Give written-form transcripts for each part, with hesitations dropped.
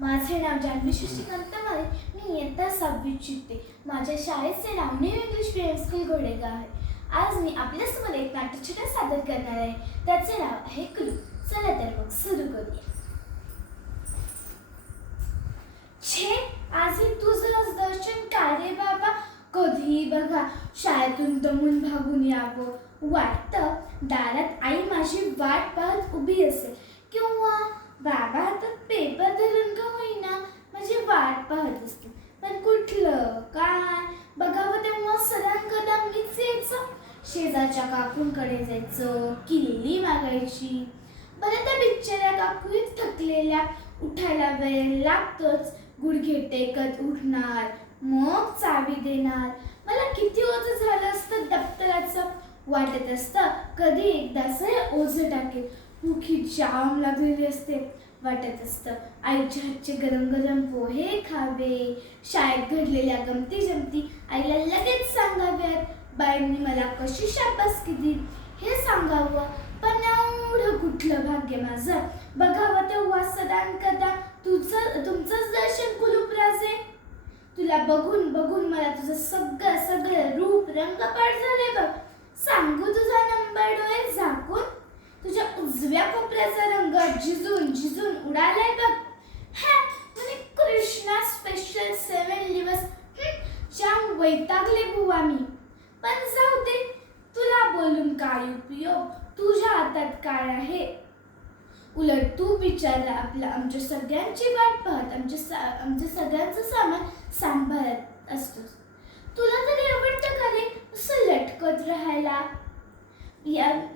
माझे नाव जान्हवी शशिकांत माळे. मी इयत्ता 6वीत शिकते. माझ्या शाळेचे नाव न्यू इंग्लिश मीडियम स्कूल घोडेगाव आहे. आज मी आपल्यासमोर एक नाट्यछटा सादर करणार आहे. त्याचे नाव आहे क्लू. चला तर मग सुरू करूया. छे, आजही तुझं दर्शन काय रे बाबा. कधी बघा शाळेतून दमून भागून यावं वाटतं. दारात आई माझी वाट पाहत उभी असेल किंवा बाबा हातात पेपर धरून का होईना माझी वाट पाहत असते. पण कुठलं काय बघावं तेव्हा सरांकदा मीच यायचं. शेजारच्या काकूंकडे जायचं, किल्ली मागायची. बरं त्या बिचाऱ्या काकू थकलेल्या, उठायला वेळ लागतोच. गुडघे टेकत उठणार, मग चावी देणार. मला किती ओझं झालं असतं दप्तराचं. वाटत असतं कधी एकदाच ओझं टाकेल. भुकी जाम लागलेली असते. वाटत असतं आईच्या हातचे गरम गरम पोहे खावे. शाळेत घडलेल्या गमती जमती आईला लगेच सांगाव्यात. बाईंनी मला कशी शाबासकी दिली हे सांगावं. पण एवढं कुठलं भाग्य माझं. बघावं तेव्हा सदांकदा तुमचंच दर्शन कुलूप राजे. तुला बघून बघून मला तुझं सगळं रूप रंगपाठ झाले बघ. सांगू तुझा नंबर डोळे झाकून. तुझ्या उजव्या कोपऱ्याचा रंग झिजून उडालाय बघ. म्हणे कृष्णा स्पेशल 7 लिव्हर्स. जाम वैतागले बुवा मी. पण जाऊ दे, तुला बोलून काय उपयोग. तुझ्या हातात काय आहे. उलट तू बिचारा आमच्या सगळ्यांची वाट पाहत आमच्या सगळ्यांचं सामान सांभाळत असतोस. तुला तरी आवडतं का रे असं लटकत राहायला.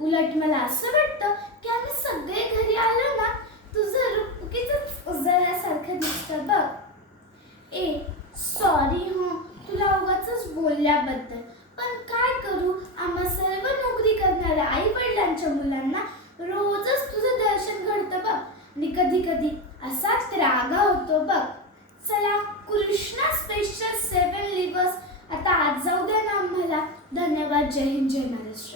उलट मला असं वाटतं की आम्ही सगळे घरी आलो ना तुझं रूप उगीचच उजळल्यासारखं दिसतं बघ. सॉरी तुला उगाचच बोलल्याबद्दल. पण काय करू, आम्हा सर्व नोकरी करणाऱ्या आई वडिलांच्या मुलांना रोजच तुझं दर्शन घडतं बघ. आणि कधी कधी असा त्रागा होतो बघ. चला, कृष्णा स्पेशल 7 लिव्हर्स आता आज जाऊ द्या ना आम्हाला. धन्यवाद. जय हिंद, जय महाराष्ट्र.